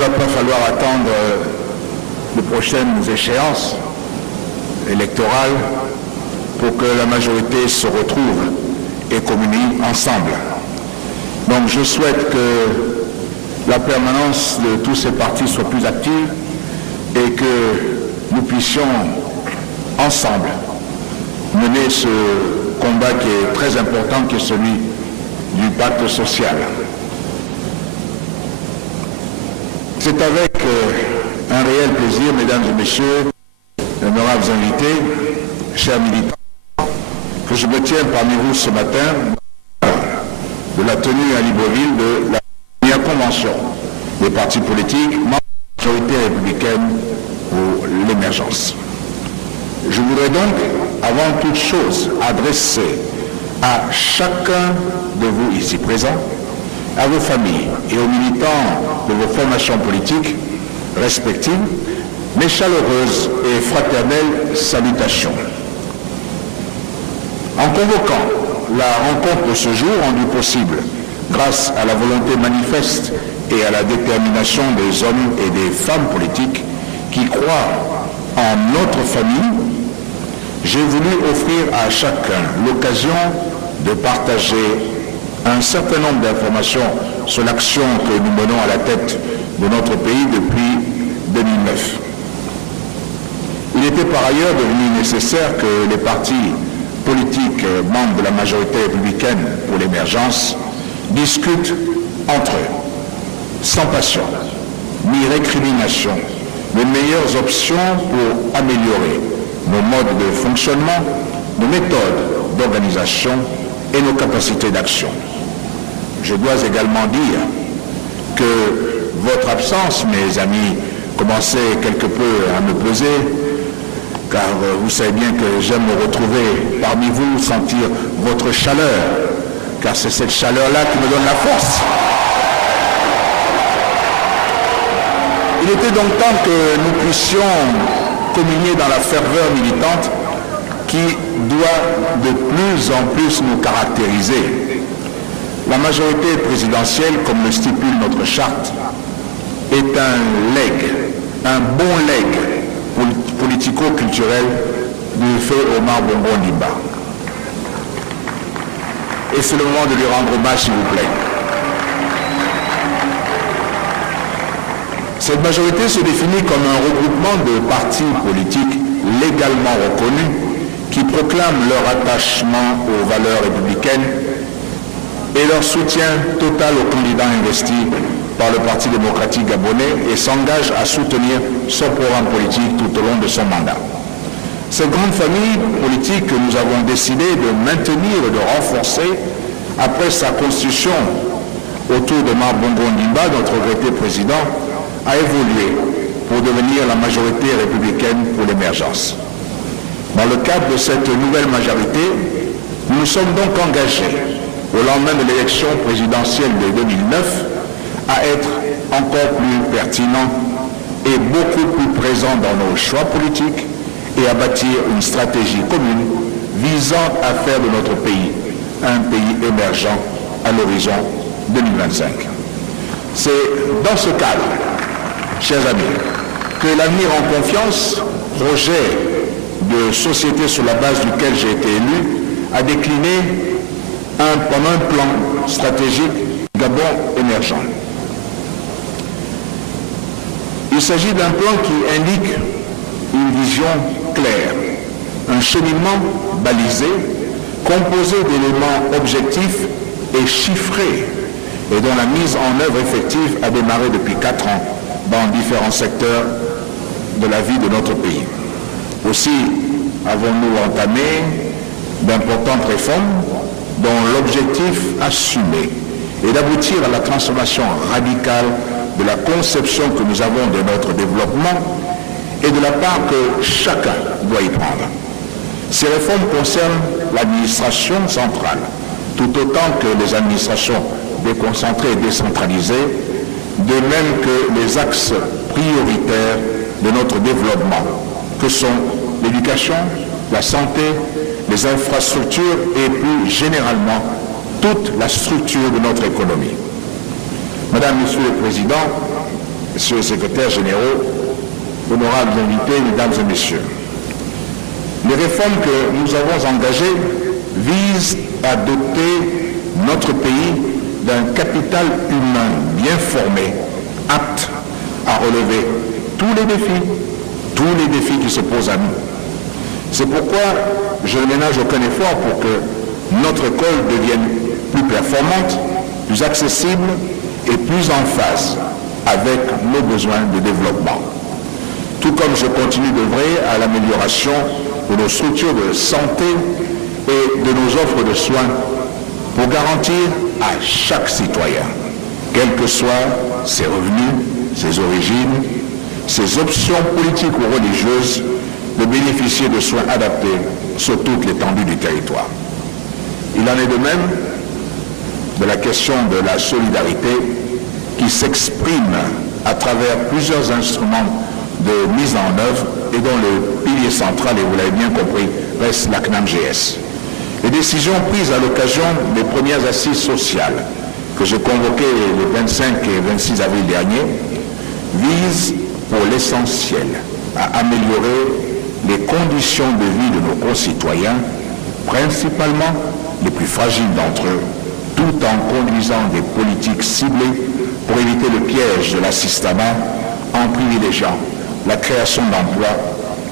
doit pas falloir attendre les prochaines échéances électorales pour que la majorité se retrouve et communie ensemble. Donc je souhaite que la permanence de tous ces partis soit plus active et que nous puissions ensemble mener ce combat qui est très important, qui est celui du pacte social. C'est avec un réel plaisir, mesdames et messieurs, honorables invités, chers militants, que je me tiens parmi vous ce matin de la tenue à Libreville de la première convention des partis politiques, membres de la majorité républicaine pour l'émergence. Je voudrais donc, avant toute chose, adresser à chacun de vous ici présents, à vos familles et aux militants de vos formations politiques respectives, mes chaleureuses et fraternelles salutations. En convoquant la rencontre de ce jour rendue possible grâce à la volonté manifeste et à la détermination des hommes et des femmes politiques qui croient en notre famille, j'ai voulu offrir à chacun l'occasion de partager un certain nombre d'informations sur l'action que nous menons à la tête de notre pays depuis 2009. Il était par ailleurs devenu nécessaire que les partis politiques membres de la majorité républicaine pour l'émergence discutent entre eux, sans passion ni récrimination, les meilleures options pour améliorer nos modes de fonctionnement, nos méthodes d'organisation et nos capacités d'action. Je dois également dire que votre absence, mes amis, commençait quelque peu à me peser, car vous savez bien que j'aime me retrouver parmi vous, sentir votre chaleur, car c'est cette chaleur-là qui me donne la force. Il était donc temps que nous puissions communier dans la ferveur militante qui doit de plus en plus nous caractériser. La majorité présidentielle, comme le stipule notre charte, est un legs, un bon legs politico-culturel du feu Omar Bongo Ondimba. Et c'est le moment de lui rendre hommage, s'il vous plaît. Cette majorité se définit comme un regroupement de partis politiques légalement reconnus qui proclament leur attachement aux valeurs républicaines et leur soutien total aux candidats investis par le Parti démocratique gabonais et s'engagent à soutenir son programme politique tout au long de son mandat. Cette grande famille politique que nous avons décidé de maintenir et de renforcer après sa constitution autour de Omar Bongo Ondimba, notre regretté président, a évolué pour devenir la majorité républicaine pour l'émergence. Dans le cadre de cette nouvelle majorité, nous nous sommes donc engagés, au lendemain de l'élection présidentielle de 2009, à être encore plus pertinents et beaucoup plus présents dans nos choix politiques et à bâtir une stratégie commune visant à faire de notre pays un pays émergent à l'horizon 2025. C'est dans ce cadre, chers amis, que l'avenir en confiance, projet de société sur la base duquel j'ai été élu, a décliné un plan stratégique Gabon émergent. Il s'agit d'un plan qui indique une vision claire, un cheminement balisé, composé d'éléments objectifs et chiffrés, et dont la mise en œuvre effective a démarré depuis 4 ans dans différents secteurs de la vie de notre pays. Aussi avons-nous entamé d'importantes réformes dont l'objectif assumé est d'aboutir à la transformation radicale de la conception que nous avons de notre développement et de la part que chacun doit y prendre. Ces réformes concernent l'administration centrale, tout autant que les administrations déconcentrées et décentralisées, de même que les axes prioritaires de notre développement, que sont l'éducation, la santé, les infrastructures et plus généralement toute la structure de notre économie. Madame, Monsieur le Président, Messieurs les secrétaires généraux, honorables invités, mesdames et messieurs, les réformes que nous avons engagées visent à doter notre pays d'un capital humain bien formé, apte à relever tous les défis qui se posent à nous. C'est pourquoi je ne ménage aucun effort pour que notre école devienne plus performante, plus accessible et plus en phase avec nos besoins de développement. Tout comme je continue d'œuvrer à l'amélioration de nos structures de santé et de nos offres de soins pour garantir à chaque citoyen, quels que soient ses revenus, ses origines, ses options politiques ou religieuses, de bénéficier de soins adaptés sur toute l'étendue du territoire. Il en est de même de la question de la solidarité qui s'exprime à travers plusieurs instruments de mise en œuvre et dont le pilier central, et vous l'avez bien compris, reste la CNAMGS. Les décisions prises à l'occasion des premières assises sociales que j'ai convoquées les 25 et 26 avril dernier visent pour l'essentiel à améliorer les conditions de vie de nos concitoyens, principalement les plus fragiles d'entre eux, tout en conduisant des politiques ciblées pour éviter le piège de l'assistanat en privilégiant la création d'emplois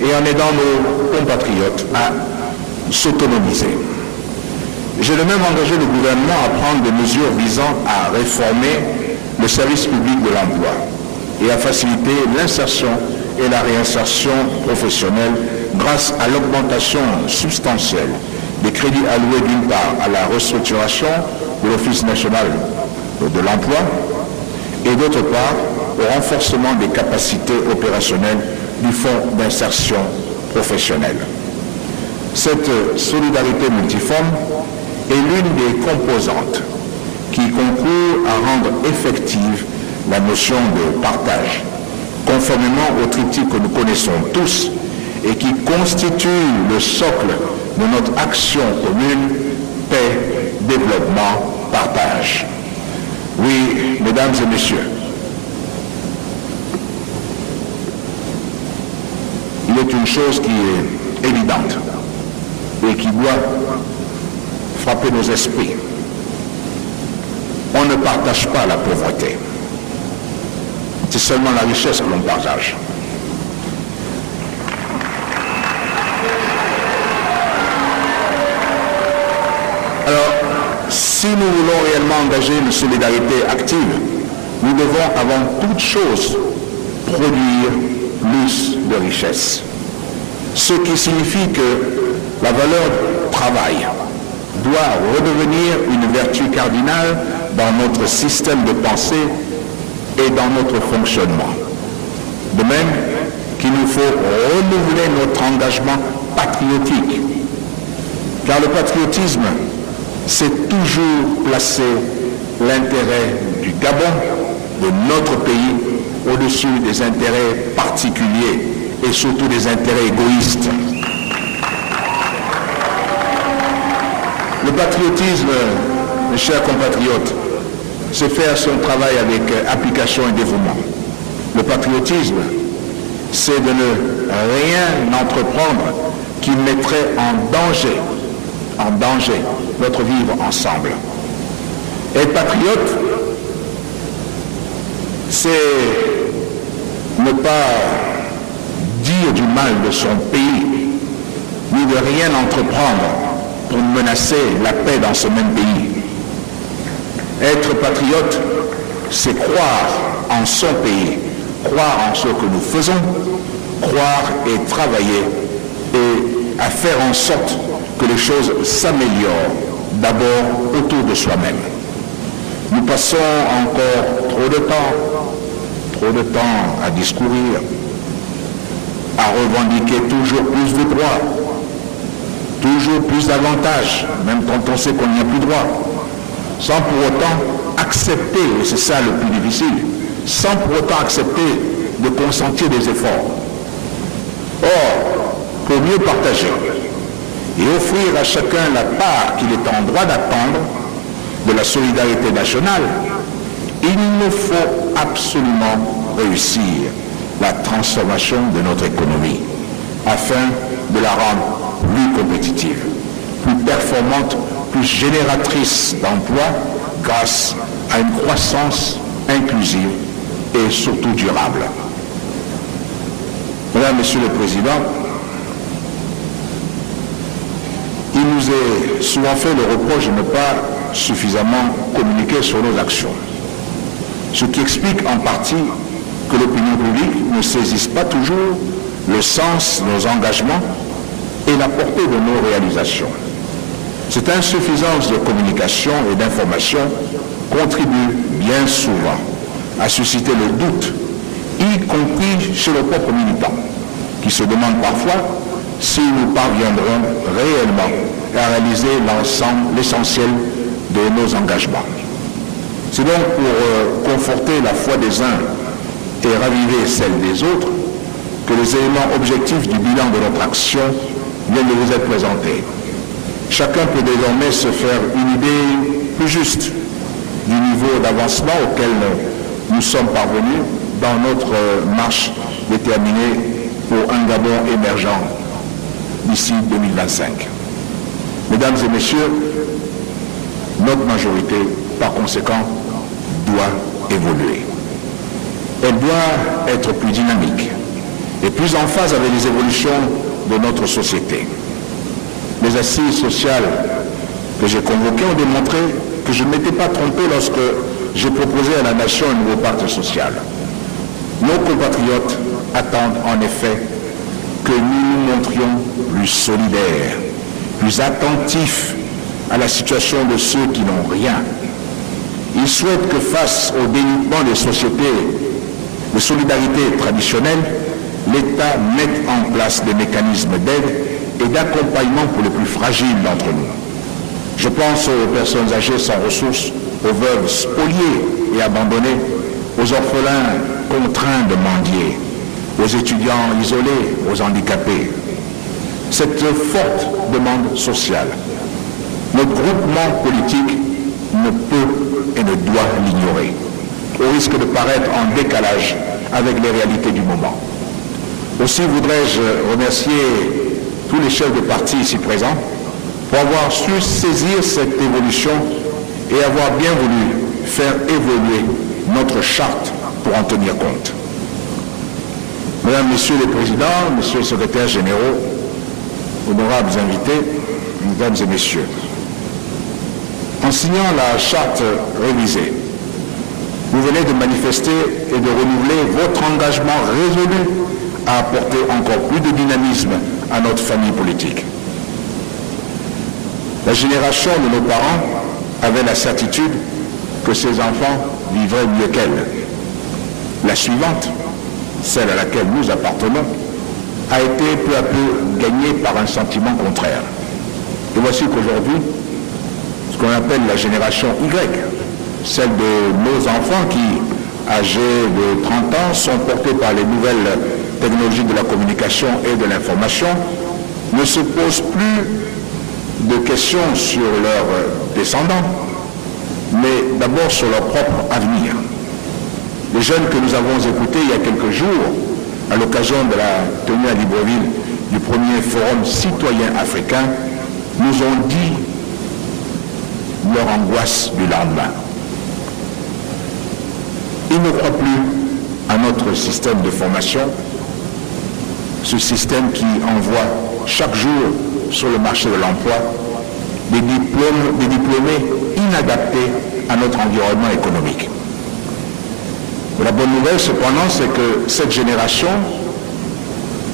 et en aidant nos compatriotes à s'autonomiser. J'ai de même engagé le gouvernement à prendre des mesures visant à réformer le service public de l'emploi et à faciliter l'insertion et la réinsertion professionnelle grâce à l'augmentation substantielle des crédits alloués d'une part à la restructuration de l'Office national de l'emploi et d'autre part au renforcement des capacités opérationnelles du Fonds d'insertion professionnelle. Cette solidarité multiforme est l'une des composantes qui concourt à rendre effective la notion de partage, conformément au triptyque que nous connaissons tous et qui constitue le socle de notre action commune, paix, développement, partage. Oui, mesdames et messieurs, il est une chose qui est évidente et qui doit frapper nos esprits. On ne partage pas la pauvreté. C'est seulement la richesse que l'on partage. Alors, si nous voulons réellement engager une solidarité active, nous devons avant toute chose produire plus de richesse. Ce qui signifie que la valeur travail doit redevenir une vertu cardinale dans notre système de pensée et dans notre fonctionnement. De même qu'il nous faut renouveler notre engagement patriotique, car le patriotisme, c'est toujours placer l'intérêt du Gabon, de notre pays, au-dessus des intérêts particuliers et surtout des intérêts égoïstes. Le patriotisme, mes chers compatriotes, c'est faire son travail avec application et dévouement. Le patriotisme, c'est de ne rien entreprendre qui mettrait en danger notre vivre ensemble. Être patriote, c'est ne pas dire du mal de son pays, ni de rien entreprendre pour menacer la paix dans ce même pays. Être patriote, c'est croire en son pays, croire en ce que nous faisons, croire et travailler et à faire en sorte que les choses s'améliorent d'abord autour de soi-même. Nous passons encore trop de temps à discourir, à revendiquer toujours plus de droits, toujours plus d'avantages, même quand on sait qu'on n'y a plus droit, sans pour autant accepter, et c'est ça le plus difficile, sans pour autant accepter de consentir des efforts. Or, pour mieux partager et offrir à chacun la part qu'il est en droit d'attendre de la solidarité nationale, il nous faut absolument réussir la transformation de notre économie, afin de la rendre plus compétitive, plus performante, plus génératrice d'emplois grâce à une croissance inclusive et surtout durable. Mesdames, Messieurs le Président, il nous est souvent fait le reproche de ne pas suffisamment communiquer sur nos actions, ce qui explique en partie que l'opinion publique ne saisisse pas toujours le sens de nos engagements et la portée de nos réalisations. Cette insuffisance de communication et d'information contribue bien souvent à susciter le doute, y compris chez nos propres militants, qui se demandent parfois si nous parviendrons réellement à réaliser l'essentiel de nos engagements. C'est donc pour conforter la foi des uns et raviver celle des autres que les éléments objectifs du bilan de notre action viennent de vous être présentés. Chacun peut désormais se faire une idée plus juste du niveau d'avancement auquel nous sommes parvenus dans notre marche déterminée pour un Gabon émergent d'ici 2025. Mesdames et Messieurs, notre majorité, par conséquent, doit évoluer. Elle doit être plus dynamique et plus en phase avec les évolutions de notre société. Les assises sociales que j'ai convoquées ont démontré que je ne m'étais pas trompé lorsque j'ai proposé à la nation un nouveau pacte social. Nos compatriotes attendent en effet que nous nous montrions plus solidaires, plus attentifs à la situation de ceux qui n'ont rien. Ils souhaitent que face au délitement des sociétés de solidarité traditionnelle, l'État mette en place des mécanismes d'aide et d'accompagnement pour les plus fragiles d'entre nous. Je pense aux personnes âgées sans ressources, aux veuves spoliées et abandonnées, aux orphelins contraints de mendier, aux étudiants isolés, aux handicapés. Cette forte demande sociale, notre groupement politique ne peut et ne doit l'ignorer, au risque de paraître en décalage avec les réalités du moment. Aussi voudrais-je remercier tous les chefs de parti ici présents pour avoir su saisir cette évolution et avoir bien voulu faire évoluer notre charte pour en tenir compte. Mesdames, Messieurs les Présidents, Messieurs les Secrétaires Généraux, honorables invités, Mesdames et Messieurs, en signant la charte révisée, vous venez de manifester et de renouveler votre engagement résolu à apporter encore plus de dynamisme à notre famille politique. La génération de nos parents avait la certitude que ses enfants vivraient mieux qu'elle. La suivante, celle à laquelle nous appartenons, a été peu à peu gagnée par un sentiment contraire. Et voici qu'aujourd'hui, ce qu'on appelle la génération Y, celle de nos enfants qui, âgés de 30 ans, sont portés par les nouvelles technologies de la communication et de l'information, ne se posent plus de questions sur leurs descendants, mais d'abord sur leur propre avenir. Les jeunes que nous avons écoutés il y a quelques jours, à l'occasion de la tenue à Libreville du premier forum citoyen africain, nous ont dit leur angoisse du lendemain. Ils ne croient plus à notre système de formation, ce système qui envoie chaque jour sur le marché de l'emploi des diplômés inadaptés à notre environnement économique. La bonne nouvelle, cependant, c'est que cette génération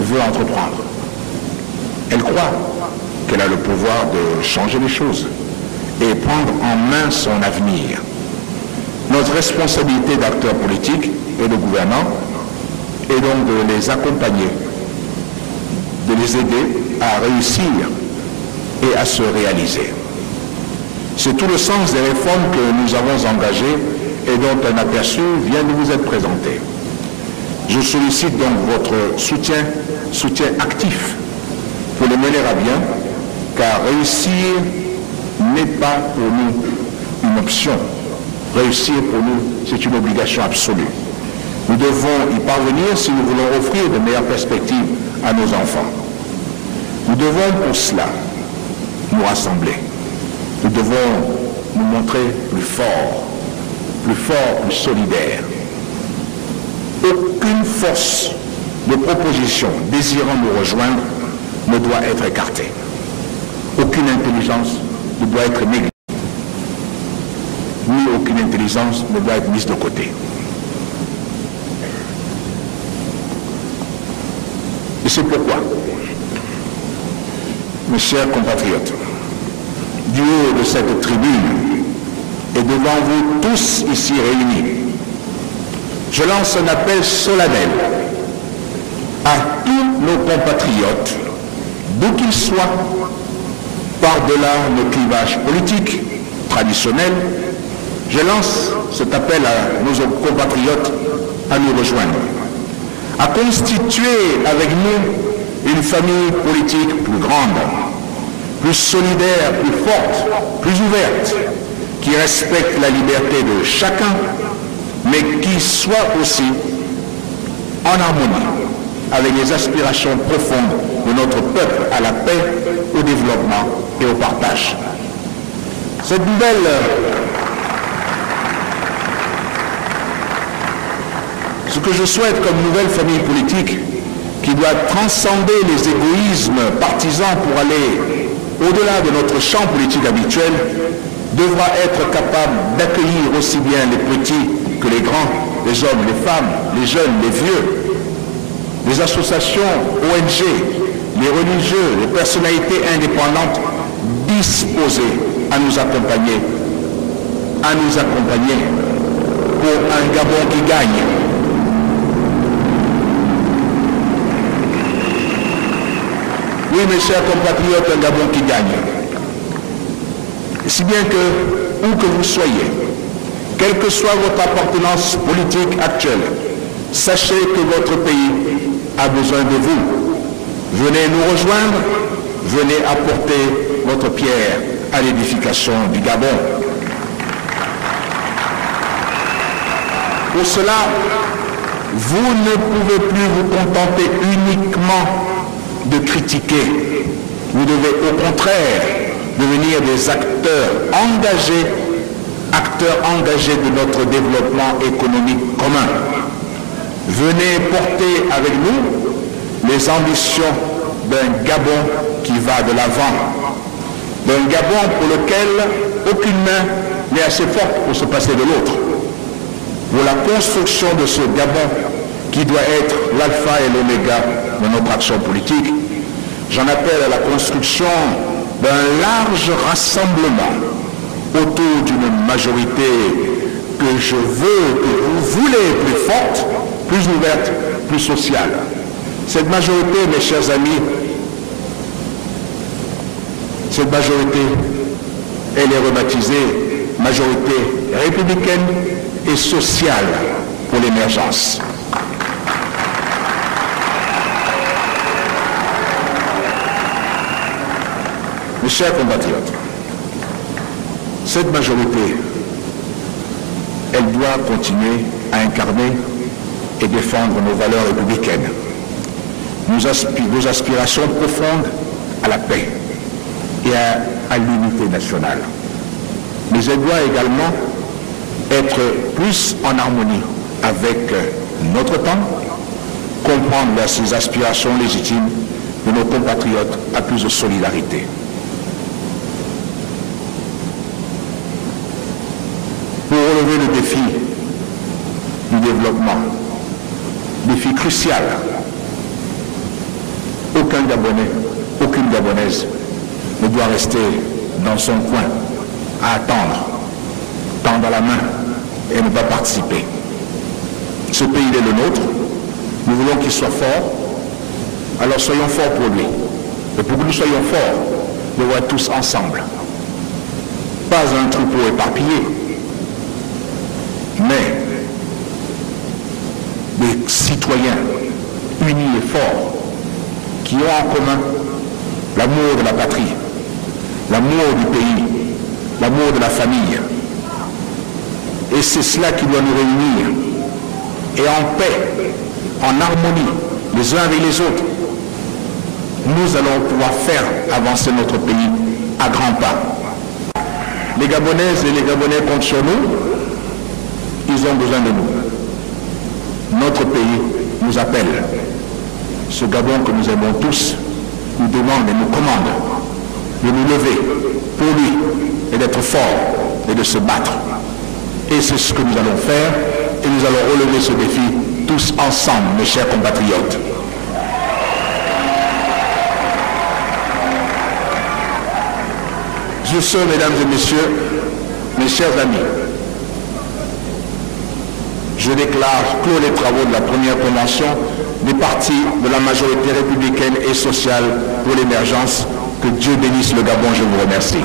veut entreprendre. Elle croit qu'elle a le pouvoir de changer les choses et prendre en main son avenir. Notre responsabilité d'acteurs politiques et de gouvernants est donc de les accompagner, de les aider à réussir et à se réaliser. C'est tout le sens des réformes que nous avons engagées et dont un aperçu vient de vous être présenté. Je sollicite donc votre soutien actif pour les mener à bien, car réussir n'est pas pour nous une option. Réussir pour nous, c'est une obligation absolue. Nous devons y parvenir si nous voulons offrir de meilleures perspectives à nos enfants. Nous devons pour cela nous rassembler. Nous devons nous montrer plus forts, plus solidaires. Aucune force de proposition désirant nous rejoindre ne doit être écartée. Aucune intelligence ne doit être négligée. Ni aucune intelligence ne doit être mise de côté. Et c'est pourquoi, mes chers compatriotes, du haut de cette tribune et devant vous tous ici réunis, je lance un appel solennel à tous nos compatriotes, d'où qu'ils soient, par-delà nos clivages politiques traditionnels. Je lance cet appel à nos compatriotes à nous rejoindre, à constituer avec nous une famille politique plus grande, plus solidaire, plus forte, plus ouverte, qui respecte la liberté de chacun, mais qui soit aussi en harmonie avec les aspirations profondes de notre peuple à la paix, au développement et au partage. Cette nouvelle ce que je souhaite comme nouvelle famille politique qui doit transcender les égoïsmes partisans pour aller au-delà de notre champ politique habituel, devra être capable d'accueillir aussi bien les petits que les grands, les hommes, les femmes, les jeunes, les vieux, les associations, ONG, les religieux, les personnalités indépendantes disposées à nous accompagner pour un Gabon qui gagne. Oui, mes chers compatriotes, un Gabon qui gagne. Si bien que, où que vous soyez, quelle que soit votre appartenance politique actuelle, sachez que votre pays a besoin de vous. Venez nous rejoindre, venez apporter votre pierre à l'édification du Gabon. Pour cela, vous ne pouvez plus vous contenter uniquement de critiquer. Vous devez au contraire devenir des acteurs engagés de notre développement économique commun. Venez porter avec nous les ambitions d'un Gabon qui va de l'avant, d'un Gabon pour lequel aucune main n'est assez forte pour se passer de l'autre, pour la construction de ce Gabon qui doit être l'alpha et l'oméga de notre action politique. J'en appelle à la construction d'un large rassemblement autour d'une majorité que je veux, que vous voulez plus forte, plus ouverte, plus sociale. Cette majorité, mes chers amis, cette majorité, elle est rebaptisée majorité républicaine et sociale pour l'émergence. Mes chers compatriotes, cette majorité, elle doit continuer à incarner et défendre nos valeurs républicaines, nos aspirations profondes à la paix et à l'unité nationale. Mais elle doit également être plus en harmonie avec notre temps, comprendre ces aspirations légitimes de nos compatriotes à plus de solidarité. Pour relever le défi du développement, défi crucial, aucun Gabonais, aucune Gabonaise ne doit rester dans son coin à attendre, tendre la main et ne pas participer. Ce pays est le nôtre, nous voulons qu'il soit fort, alors soyons forts pour lui. Et pour que nous soyons forts, nous devons être tous ensemble. Pas un troupeau éparpillé, mais des citoyens unis et forts qui ont en commun l'amour de la patrie, l'amour du pays, l'amour de la famille. Et c'est cela qui doit nous réunir. et en paix, en harmonie, les uns avec les autres, nous allons pouvoir faire avancer notre pays à grands pas. Les Gabonaises et les Gabonais comptent sur nous, ils ont besoin de nous. Notre pays nous appelle. Ce Gabon que nous aimons tous nous demande et nous commande de nous lever pour lui et d'être forts et de se battre. Et c'est ce que nous allons faire et nous allons relever ce défi tous ensemble, mes chers compatriotes. Sur ce, mesdames et messieurs, mes chers amis, je déclare clos les travaux de la première convention des partis de la majorité républicaine et sociale pour l'émergence. Que Dieu bénisse le Gabon, je vous remercie.